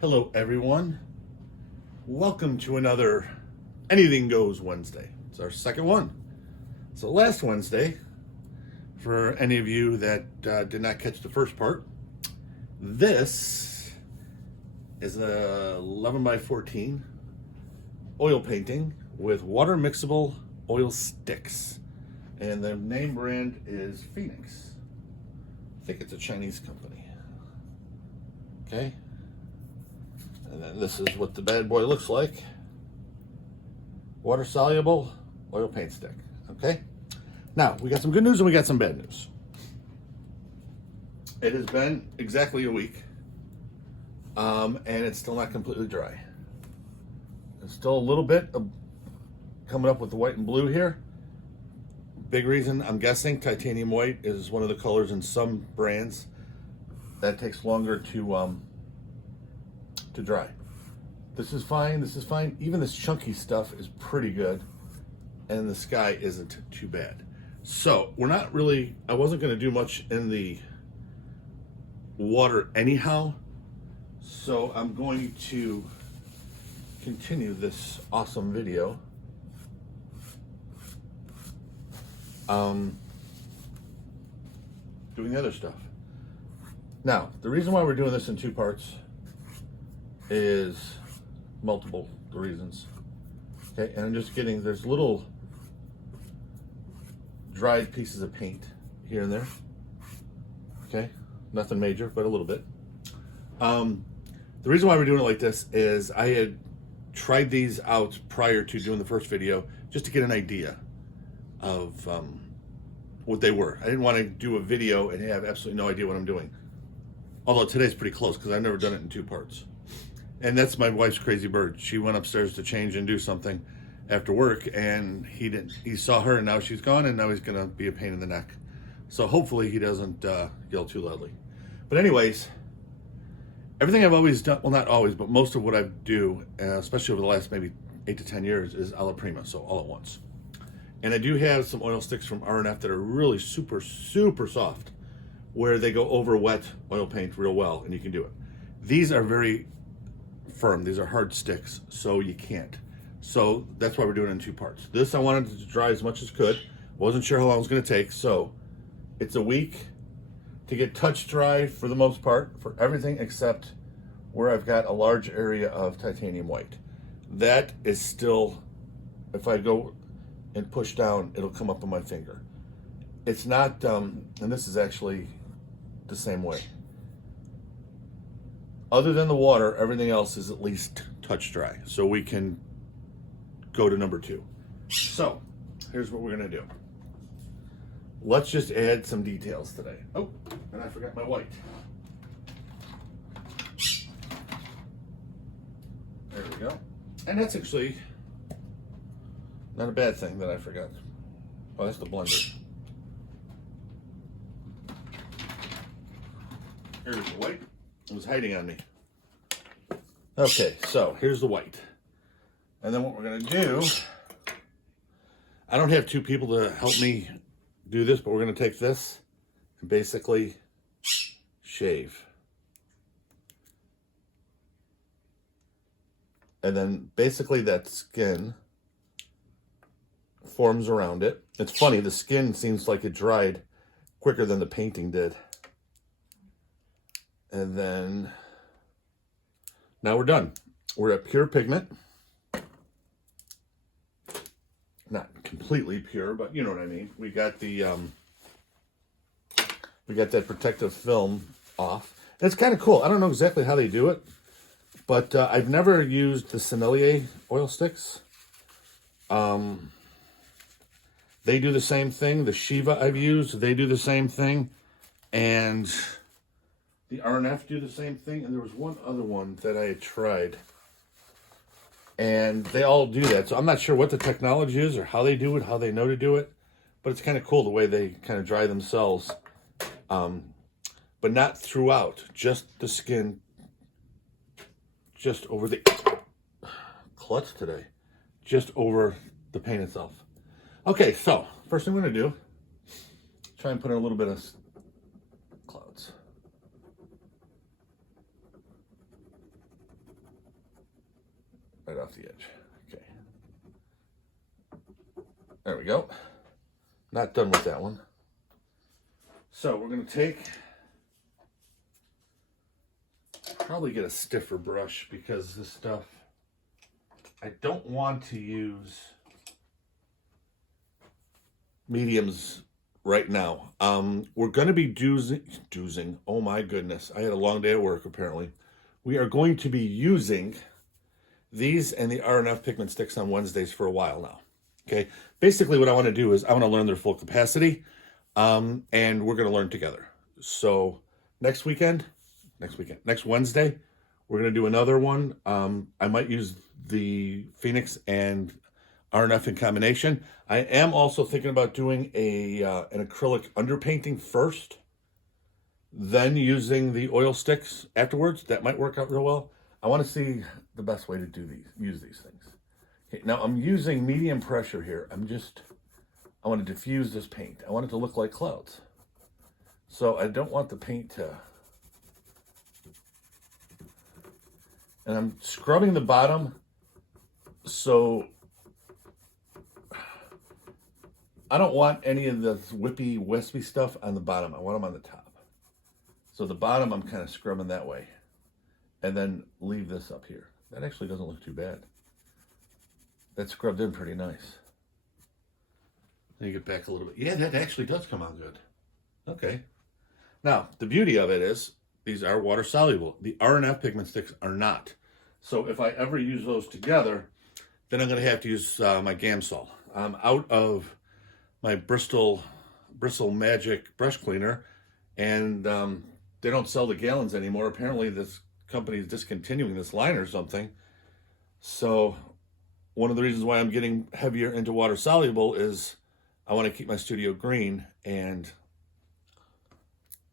Hello everyone, welcome to another Anything Goes Wednesday. It's our second one. So last Wednesday, for any of you that did not catch the first part, this is a 11 by 14 oil painting with water mixable oil sticks, and the name brand is Phoenix. I think it's a Chinese company. Okay. And then this is what the bad boy looks like. Water soluble oil paint stick. Okay. Now we got some good news and we got some bad news. It has been exactly a week, and it's still not completely dry. There's still a little bit of coming up with the white and blue here. Big reason, I'm guessing, titanium white is one of the colors in some brands that takes longer to dry. This is fine, this is fine. Even this chunky stuff is pretty good, and the sky isn't too bad. So we're not really, I wasn't going to do much in the water anyhow, so I'm going to continue this awesome video doing the other stuff. Now, the reason why we're doing this in two parts is multiple reasons. Okay, and I'm just getting, there's little dried pieces of paint here and there. Okay, nothing major, but a little bit. The reason why we're doing it like this is I had tried these out prior to doing the first video just to get an idea of what they were. I didn't want to do a video and have absolutely no idea what I'm doing. Although today's pretty close because I've never done it in two parts. And that's my wife's crazy bird. She went upstairs to change and do something after work, and he saw her, and now she's gone, and now he's gonna be a pain in the neck. So hopefully he doesn't yell too loudly. But anyways, everything I've always done, well, not always, but most of what I do, especially over the last maybe 8 to 10 years, is a la prima, so all at once. And I do have some oil sticks from R&F that are really super, super soft, where they go over wet oil paint real well, and you can do it. These are very firm. These are hard sticks, so you can't. So that's why we're doing it in two parts. This I wanted to dry as much as could. Wasn't sure how long it was going to take, so it's a week to get touch dry for the most part for everything except where I've got a large area of titanium white. That is still, if I go and push down, it'll come up on my finger. It's not, and this is actually the same way. Other than the water, everything else is at least touch dry. So we can go to number 2. So here's what we're gonna do. Let's just add some details today. Oh, and I forgot my white. There we go. And that's actually not a bad thing that I forgot. Oh, that's the blender. Here's the white. It was hiding on me. Okay, so here's the white. And then what we're gonna do, I don't have two people to help me do this, but we're gonna take this and basically shave. And then basically that skin forms around it. It's funny, the skin seems like it dried quicker than the painting did. And then now we're done. We're at pure pigment. Not completely pure, but you know what I mean. We got the we got that protective film off. And it's kind of cool. I don't know exactly how they do it, but I've never used the Sennelier oil sticks. They do the same thing. The Shiva I've used, they do the same thing. And the R&F do the same thing, and there was one other one that I had tried, and they all do that. So I'm not sure what the technology is or how they do it, how they know to do it, but it's kind of cool the way they kind of dry themselves, but not throughout, just the skin, just over the clutch today, just over the paint itself. Okay, so first thing I'm going to do, try and put in a little bit of clouds. not done with that one. So we're going to take, probably get a stiffer brush because this stuff, I don't want to use mediums right now. We're going to be doozing. Oh my goodness. I had a long day at work apparently. We are going to be using these and the R&F pigment sticks on Wednesdays for a while now. Okay. Basically what I want to do is I want to learn their full capacity. And we're going to learn together. So next Wednesday, we're going to do another one. I might use the Phoenix and R&F in combination. I am also thinking about doing an acrylic underpainting first, then using the oil sticks afterwards. That might work out real well. I want to see the best way to use these things. Okay, now I'm using medium pressure here. I want to diffuse this paint. I want it to look like clouds. So I don't want the paint to, and I'm scrubbing the bottom so I don't want any of the whippy, wispy stuff on the bottom. I want them on the top. So the bottom, I'm kind of scrubbing that way. And then leave this up here. That actually doesn't look too bad. That's scrubbed in pretty nice. Then you get back a little bit. Yeah, that actually does come out good. Okay. Now, the beauty of it is, these are water soluble. The R&F pigment sticks are not. So if I ever use those together, then I'm going to have to use my Gamsol. I'm out of my Bristle Magic brush cleaner, and they don't sell the gallons anymore. Apparently this company is discontinuing this line or something. So one of the reasons why I'm getting heavier into water soluble is I want to keep my studio green, and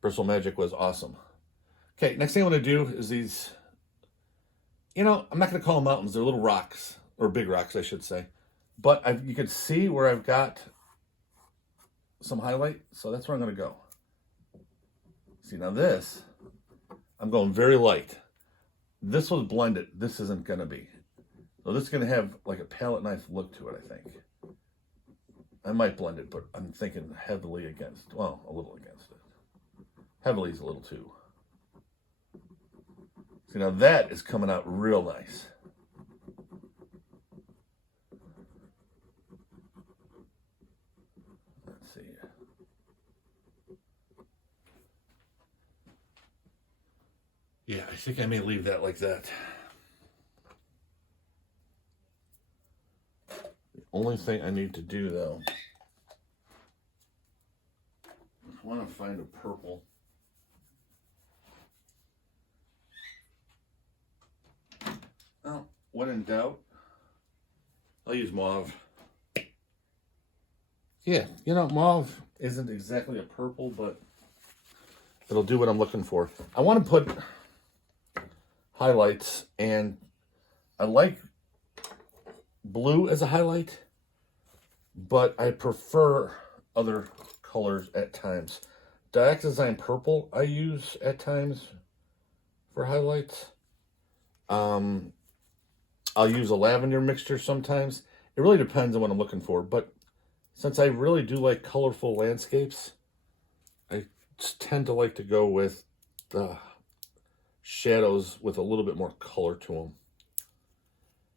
Bristle Magic was awesome. Okay, next thing I want to do is these, I'm not going to call them mountains. They're little rocks, or big rocks, I should say. But you can see where I've got some highlight, so that's where I'm going to go. See, now this, I'm going very light. This was blended. This isn't going to be. So this is going to have like a palette knife look to it, I think. I might blend it, but I'm thinking heavily against, well, a little against it. Heavily is a little too. See, now that is coming out real nice. Let's see. Yeah, I think I may leave that like that. The only thing I need to do, though, I want to find a purple. Well, when in doubt, I'll use mauve. Yeah, mauve isn't exactly a purple, but it'll do what I'm looking for. I want to put highlights, and I like blue as a highlight, but I prefer other colors at times. Dioxazine purple I use at times for highlights. I'll use a lavender mixture sometimes. It really depends on what I'm looking for, but since I really do like colorful landscapes, I tend to like to go with the shadows with a little bit more color to them.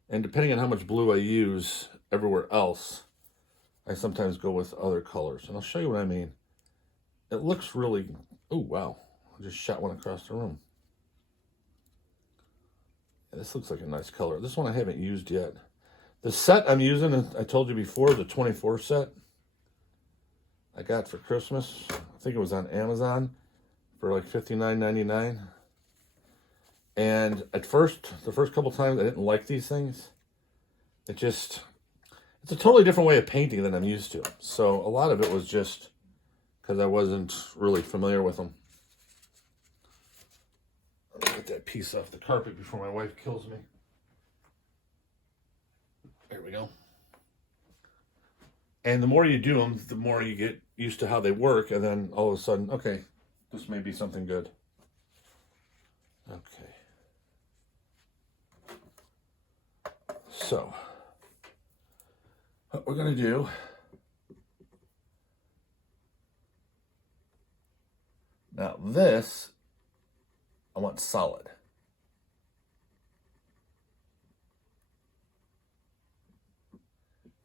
And depending on how much blue I use everywhere else, I sometimes go with other colors. And I'll show you what I mean. It looks really, oh wow, I just shot one across the room. Yeah, this looks like a nice color. This one I haven't used yet. The set I'm using, I told you before, the 24 set I got for Christmas. I think it was on Amazon for like $59.99. And at first, the first couple times I didn't like these things. It's a totally different way of painting than I'm used to. So a lot of it was just because I wasn't really familiar with them. Let me get that piece off the carpet before my wife kills me. There we go. And the more you do them, the more you get used to how they work, and then all of a sudden, okay, this may be something good. Okay. So, what we're going to do Now this, I want solid.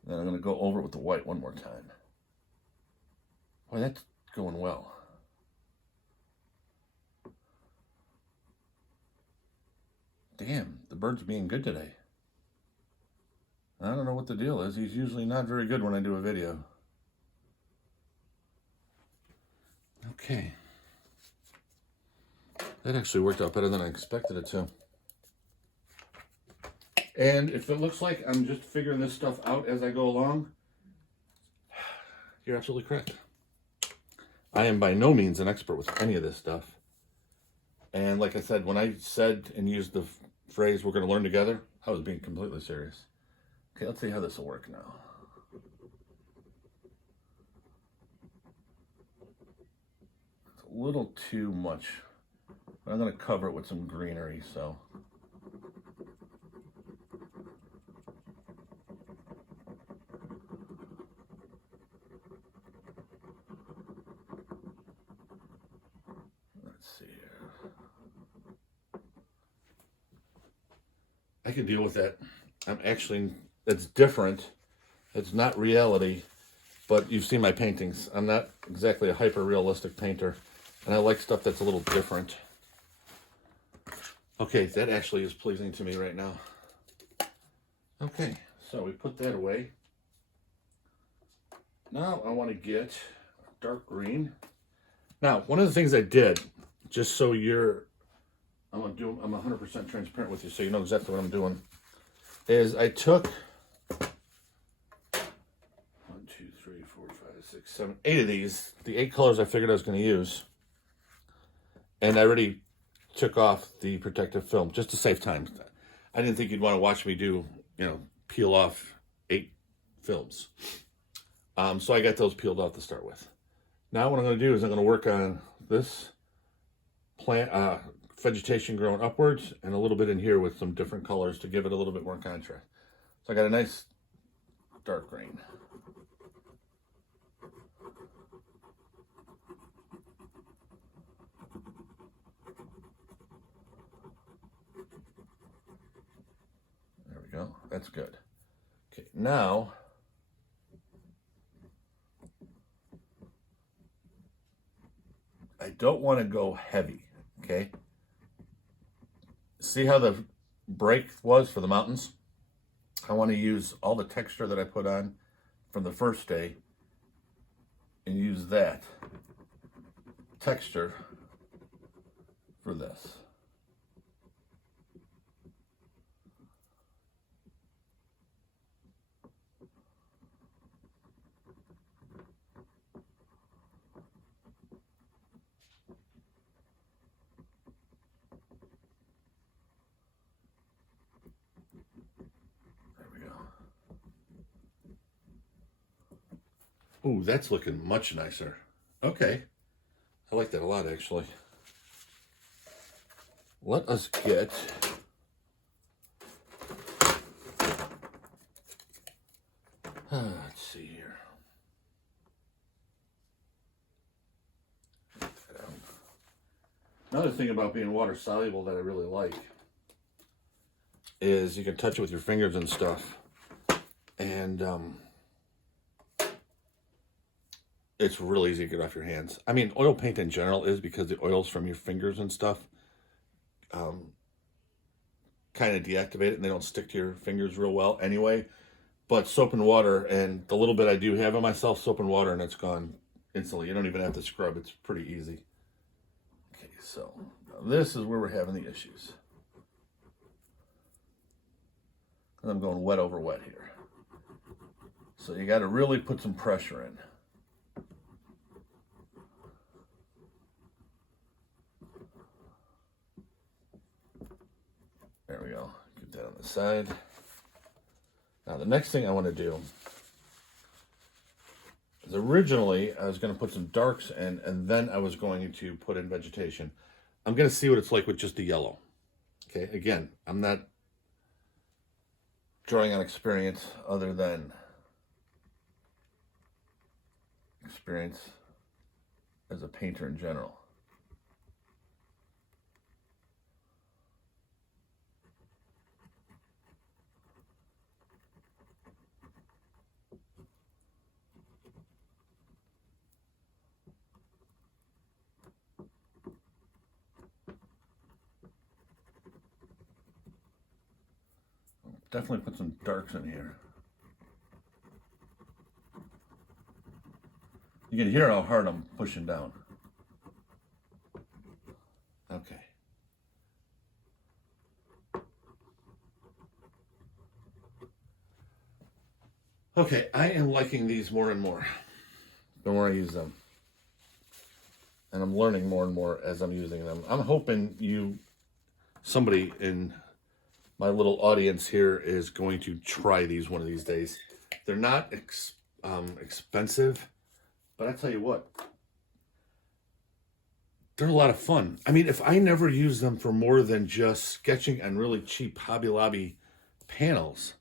Then I'm going to go over it with the white one more time. Boy, that's going well. Damn, the bird's being good today. I don't know what the deal is. He's usually not very good when I do a video. Okay. That actually worked out better than I expected it to. And if it looks like I'm just figuring this stuff out as I go along, you're absolutely correct. I am by no means an expert with any of this stuff. And like I said, when I said and used the phrase, we're going to learn together, I was being completely serious. Okay, let's see how this will work now. It's a little too much. I'm going to cover it with some greenery, so. Let's see here. I can deal with that. It's different. It's not reality, but you've seen my paintings. I'm not exactly a hyper-realistic painter, and I like stuff that's a little different. Okay, that actually is pleasing to me right now. Okay, so we put that away. Now I want to get dark green. Now, one of the things I did, just so I'm 100% transparent with you, so you know exactly what I'm doing, is I took 8 of these, the 8 colors I figured I was going to use, and I already took off the protective film just to save time. I didn't think you'd want to watch me do, peel off 8 films. So I got those peeled off to start with. Now what I'm going to do is I'm going to work on this plant, vegetation growing upwards, and a little bit in here with some different colors to give it a little bit more contrast. So I got a nice dark green. There we go. That's good. Okay, now I don't want to go heavy, okay? See how the break was for the mountains? I want to use all the texture that I put on from the first day and use that texture for this. Ooh, that's looking much nicer. Okay. I like that a lot, actually. Let us get let's see here. Another thing about being water soluble that I really like is you can touch it with your fingers and stuff. And it's really easy to get off your hands. I mean, oil paint in general is, because the oils from your fingers and stuff kind of deactivate it and they don't stick to your fingers real well anyway. But soap and water, and the little bit I do have on myself, soap and water, and it's gone instantly. You don't even have to scrub. It's pretty easy. Okay, so now this is where we're having the issues. And I'm going wet over wet here. So you got to really put some pressure in. There we go. Get that on the side. Now the next thing I want to do is, originally I was going to put some darks in and then I was going to put in vegetation. I'm going to see what it's like with just the yellow. Okay, again, I'm not drawing on experience other than experience as a painter in general. definitely put some darks in here. You can hear how hard I'm pushing down. Okay. Okay, I am liking these more and more the more I use them. And I'm learning more and more as I'm using them. I'm hoping somebody in my little audience here is going to try these one of these days. They're not expensive, but I tell you what, they're a lot of fun. I mean, if I never use them for more than just sketching on really cheap Hobby Lobby panels,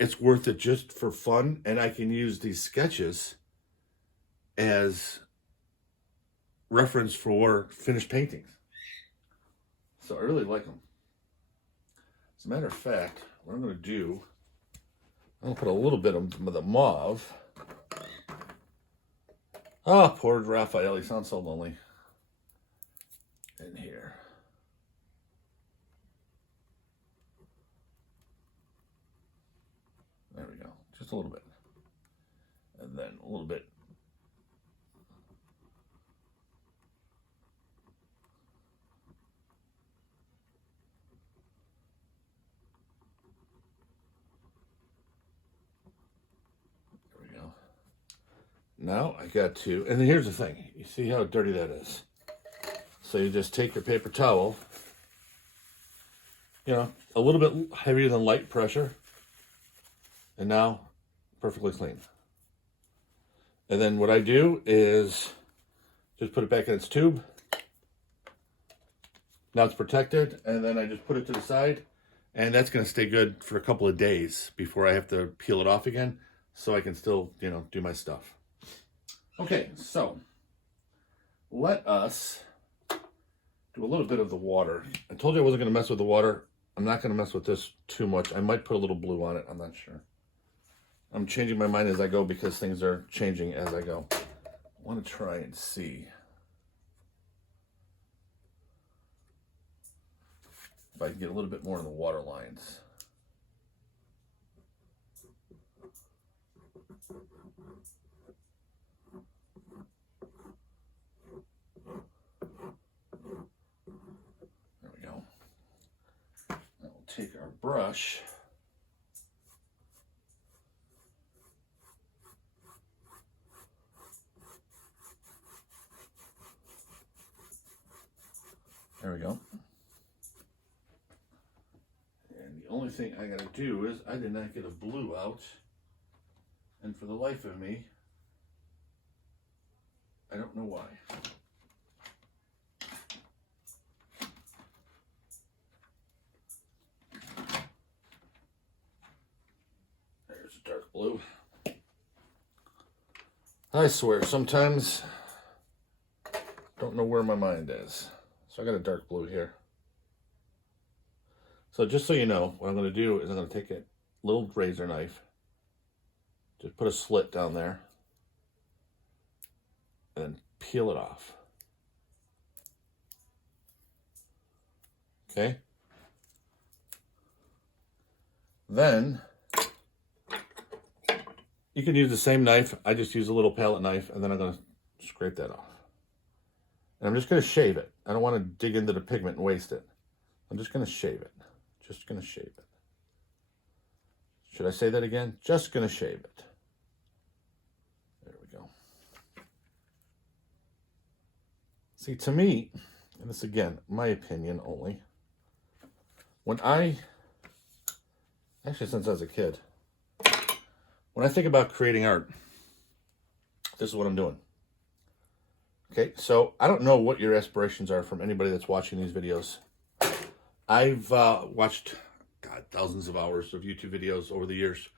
it's worth it just for fun, and I can use these sketches as reference for finished paintings. So I really like them. As a matter of fact, what I'm going to do, I'm going to put a little bit of the mauve. Oh, poor Raphael, he sounds so lonely. In here. There we go. Just a little bit. And then a little bit. There we go. Now I got to, and here's the thing. You see how dirty that is? So you just take your paper towel, a little bit heavier than light pressure, and now perfectly clean. And then what I do is just put it back in its tube. Now it's protected, and then I just put it to the side, and that's going to stay good for a couple of days before I have to peel it off again, so I can still, do my stuff. Okay, so let us do a little bit of the water. I told you I wasn't going to mess with the water. I'm not going to mess with this too much. I might put a little blue on it. I'm not sure. I'm changing my mind as I go because things are changing as I go. I want to try and see if I can get a little bit more in the water lines. Take our brush there we go. And the only thing I gotta do is I did not get a blue out, and for the life of me I don't know why. Dark blue. I swear, sometimes don't know where my mind is. So I got a dark blue here. So just so you know, what I'm going to do is I'm going to take a little razor knife, just put a slit down there, and then peel it off. Okay? Then you can use the same knife. I just use a little palette knife, and then I'm going to scrape that off. And I'm just going to shave it. I don't want to dig into the pigment and waste it. I'm just going to shave it. Just going to shave it. Should I say that again? Just going to shave it. There we go. See, to me, and this again, my opinion only, actually since I was a kid, when I think about creating art, this is what I'm doing. Okay, so I don't know what your aspirations are from anybody that's watching these videos. I've watched thousands of hours of YouTube videos over the years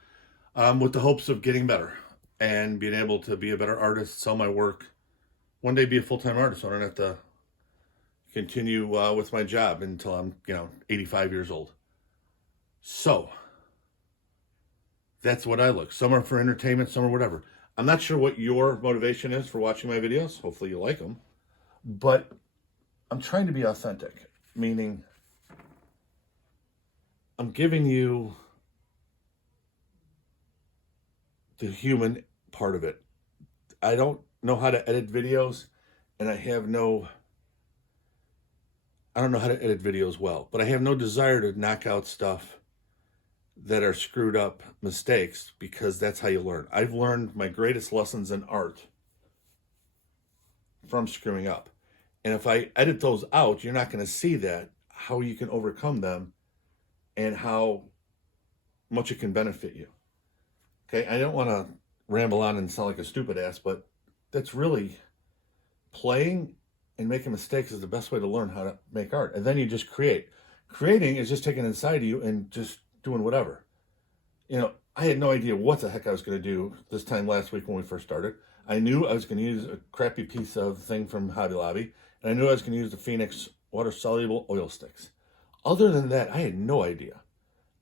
with the hopes of getting better and being able to be a better artist, sell my work, one day be a full-time artist. So I don't have to continue with my job until I'm, 85 years old. So that's what I look. Some are for entertainment, some are whatever. I'm not sure what your motivation is for watching my videos. Hopefully you like them. But I'm trying to be authentic, meaning I'm giving you the human part of it. I don't know how to edit videos, and I don't know how to edit videos well, but I have no desire to knock out stuff that are screwed up mistakes, because that's how you learn. I've learned my greatest lessons in art from screwing up. And if I edit those out, you're not going to see that, how you can overcome them and how much it can benefit you. Okay, I don't want to ramble on and sound like a stupid ass, but that's really playing and making mistakes is the best way to learn how to make art. And then you just create. Creating is just taking it inside of you and just doing whatever. You know, I had no idea what the heck I was going to do this time last week when we first started. I knew I was going to use a crappy piece of thing from Hobby Lobby, and I knew I was going to use the Phoenix water-soluble oil sticks. Other than that, I had no idea.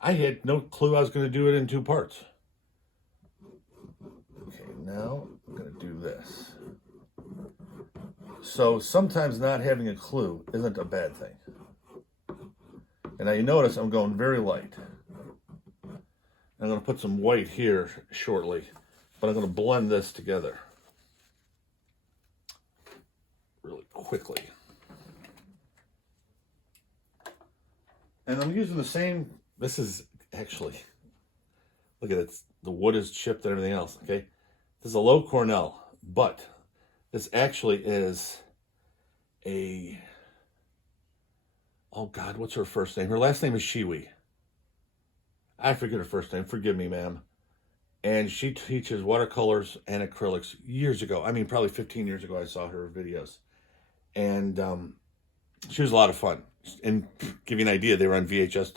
I had no clue I was going to do it in 2 parts. Okay, now I'm going to do this. So sometimes not having a clue isn't a bad thing. And now you notice I'm going very light. I'm going to put some white here shortly, but I'm going to blend this together really quickly. And I'm using the same, this is actually, look at it, the wood is chipped and everything else, okay? This is a low Cornell, but this actually is a, oh God, what's her first name? Her last name is Shiwi. I forget her first name, forgive me, ma'am. And she teaches watercolors and acrylics years ago. I mean, probably 15 years ago I saw her videos. And she was a lot of fun. And give you an idea, they were on VHS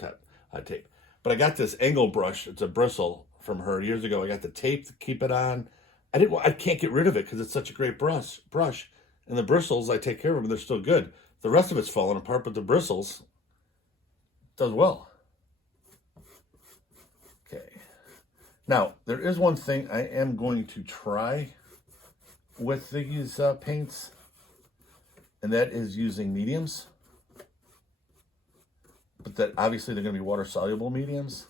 tape. But I got this angle brush, it's a bristle from her years ago. I got the tape to keep it on. I can't get rid of it because it's such a great brush. And the bristles, I take care of them, they're still good. The rest of it's falling apart, but the bristles does well. Okay. Now, there is one thing I am going to try with these paints, and that is using mediums. But that obviously they're going to be water-soluble mediums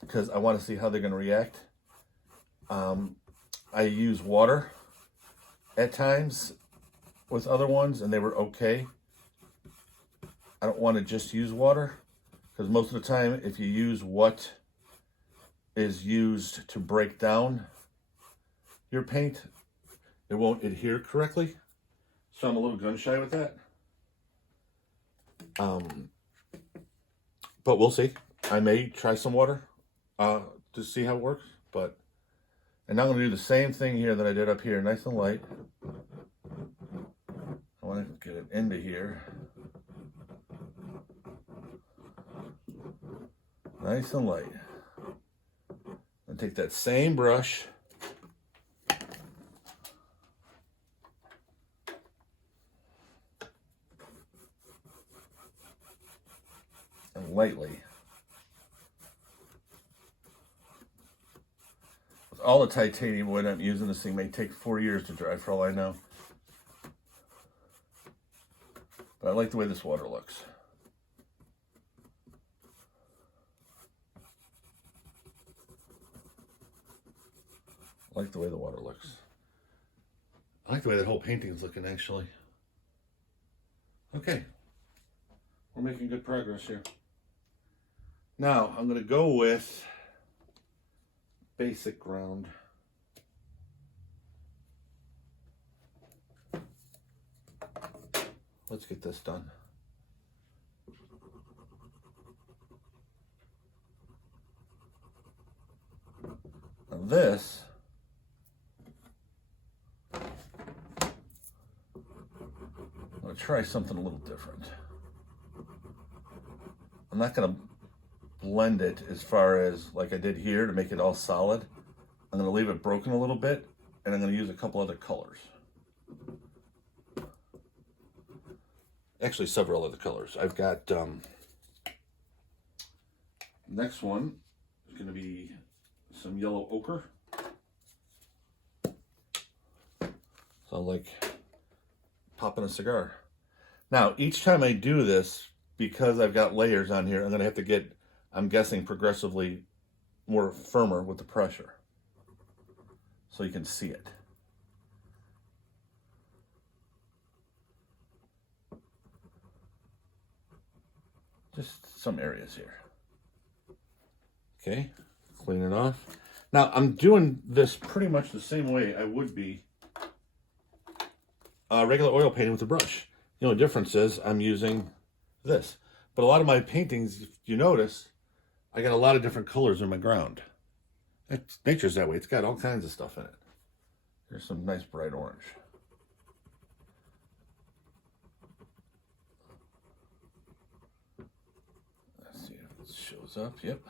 because I want to see how they're going to react. I use water at times with other ones, and they were okay. I don't want to just use water because most of the time, if you use what is used to break down your paint, it won't adhere correctly. So I'm a little gun shy with that. But we'll see. I may try some water to see how it works. And now I'm going to do the same thing here that I did up here, nice and light. I want to get it into here. Nice and light. And take that same brush and lightly. With all the titanium wood I'm using, this thing may take 4 years to dry for all I know. But I like the way this water looks. I like the way the water looks. I like the way that whole painting is looking, actually. Okay. We're making good progress here. Now, I'm going to go with basic ground. Let's get this done. And this, I'm going to try something a little different. I'm not going to blend it as far as like I did here to make it all solid. I'm going to leave it broken a little bit, and I'm going to use a couple other colors. Actually, several other colors. I've got, next one is going to be some yellow ochre. So like popping a cigar. Now, each time I do this, because I've got layers on here, I'm going to have to get, I'm guessing, progressively more firmer with the pressure. so you can see it. Just some areas here. Okay, clean it off. Now I'm doing this pretty much the same way I would be regular oil painting with a brush. The only difference is I'm using this. But a lot of my paintings, if you notice, I got a lot of different colors in my ground. Nature's that way. It's got all kinds of stuff in it. Here's some nice bright orange. Let's see if it shows up. Yep.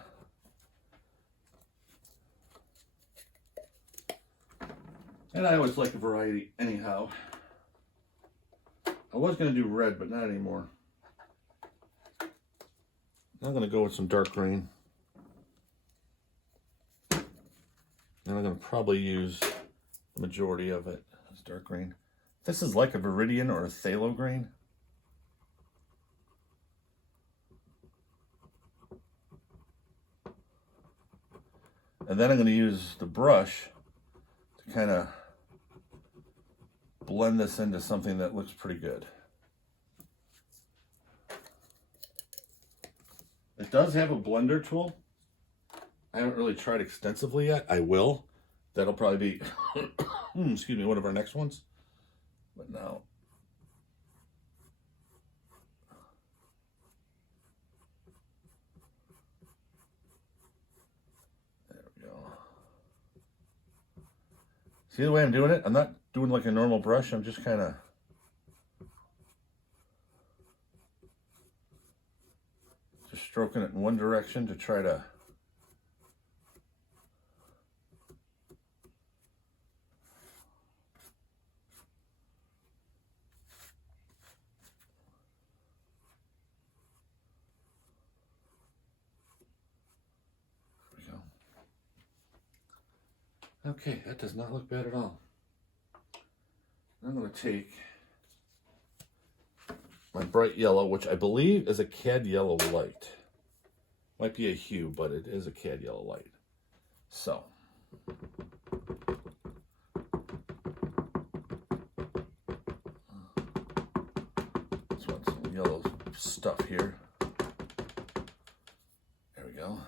And I always like a variety anyhow. I was going to do red, but not anymore. I'm going to go with some dark green. And I'm going to probably use the majority of it as dark green. This is like a Viridian or a phthalo green. And then I'm going to use the brush to kind of blend this into something that looks pretty good. It does have a blender tool. I haven't really tried extensively yet. I will. That'll probably be, excuse me, one of our next ones. But now, there we go. See the way I'm doing it? I'm not doing like a normal brush. I'm just kind of stroking it in one direction to try to okay, that does not look bad at all. I'm going to take my bright yellow, which I believe is a cad yellow light. Might be a hue, but it is a cad yellow light. So, just want some yellow stuff here. There we go.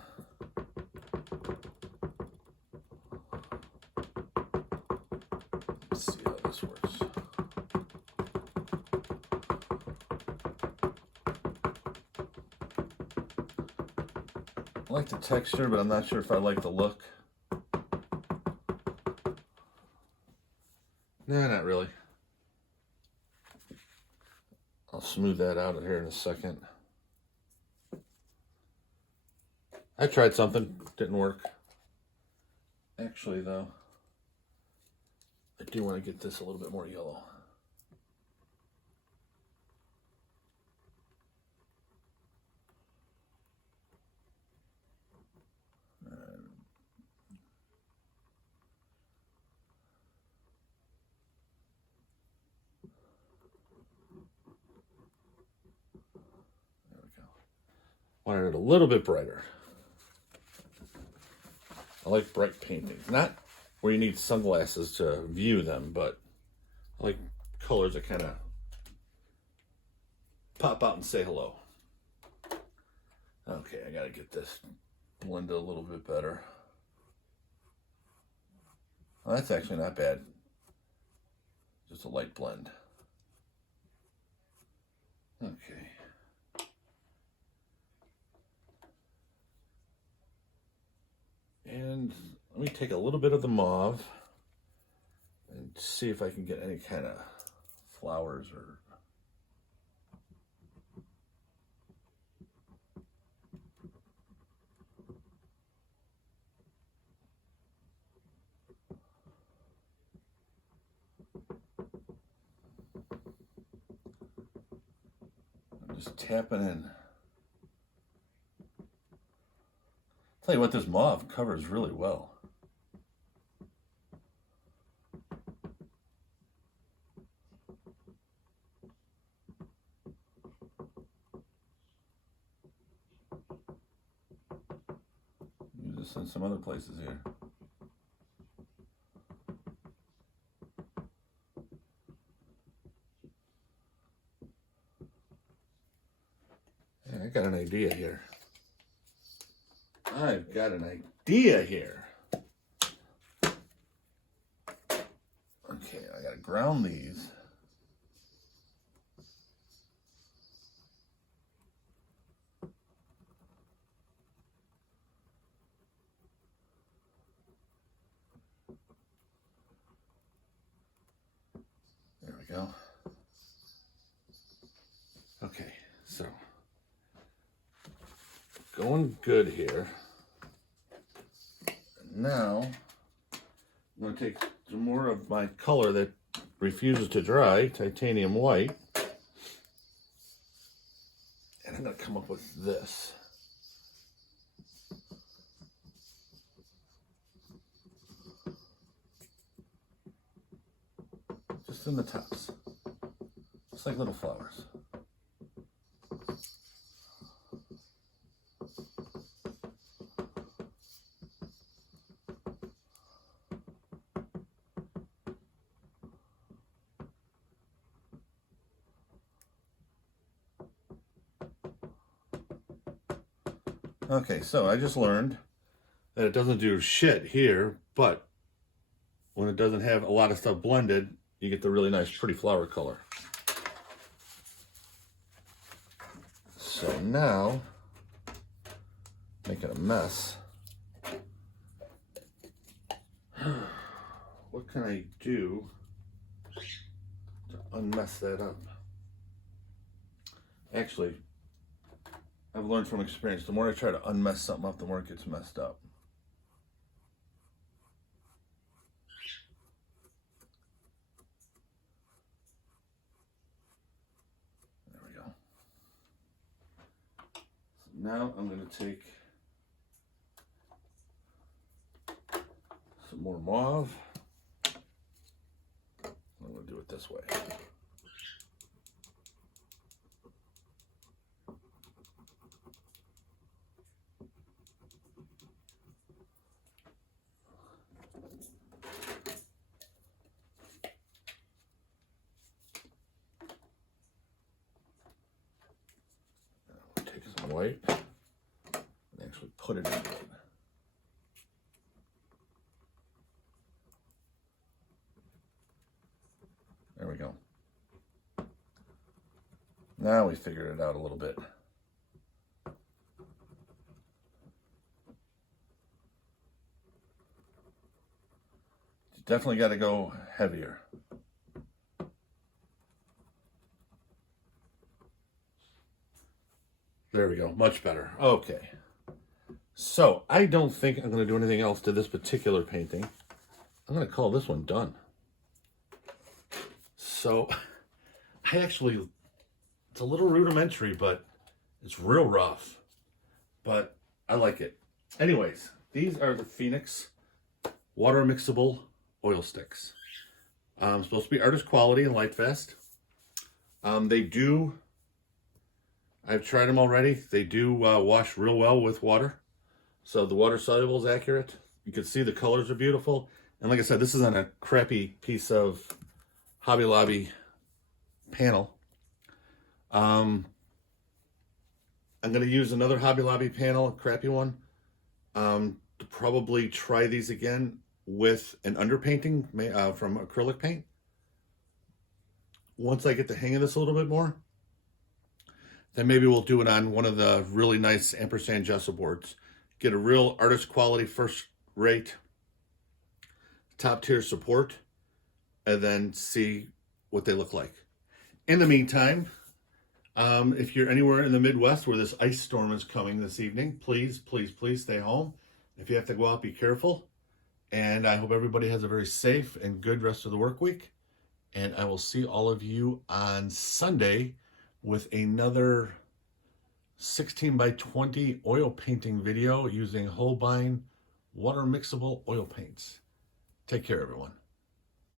Let's see how this works. I like the texture, but I'm not sure if I like the look. Nah, not really. I'll smooth that out of here in a second. I tried something, didn't work. Actually, though, I do want to get this a little bit more yellow. Wanted it a little bit brighter. I like bright paintings. Not where you need sunglasses to view them, but I like colors that kind of pop out and say hello. Okay, I gotta get this blended a little bit better. Well, that's actually not bad. Just a light blend. Okay. And let me take a little bit of the mauve and see if I can get any kind of flowers or I'm just tapping in. Tell you what, this mauve covers really well. Use this in some other places here. got an idea here. I've got an idea here. Okay, I gotta ground these. There we go. Okay, so going good here. And now I'm going to take some more of my color that refuses to dry, titanium white, and I'm going to come up with this. Just in the tops, just like little flowers. Okay, so I just learned that it doesn't do shit here, but when it doesn't have a lot of stuff blended, you get the really nice, pretty flower color. So now, making a mess. What can I do to unmess that up? Actually, I've learned from experience, the more I try to unmess something up, the more it gets messed up. There we go. So now I'm going to take some more mauve. I'm going to do it this way. Take some white and actually put it in it. There we go. Now we figured it out a little bit. You definitely got to go heavier. There we go, much better. Okay. So I don't think I'm going to do anything else to this particular painting. I'm going to call this one done. So it's a little rudimentary, but it's real rough. But I like it. Anyways, these are the Phoenix water mixable oil sticks. Supposed to be artist quality and light fast. I've tried them already. They do wash real well with water. So the water soluble is accurate. You can see the colors are beautiful. And like I said, this is on a crappy piece of Hobby Lobby panel. I'm going to use another Hobby Lobby panel, a crappy one, to probably try these again with an underpainting from acrylic paint. Once I get the hang of this a little bit more, then maybe we'll do it on one of the really nice ampersand gesso boards. Get a real artist quality, first rate, top tier support, and then see what they look like. In the meantime, if you're anywhere in the Midwest where this ice storm is coming this evening, please, please, please stay home. If you have to go out, be careful. And I hope everybody has a very safe and good rest of the work week. And I will see all of you on Sunday with another 16 by 20 oil painting video using Holbein water mixable oil paints. Take care, everyone.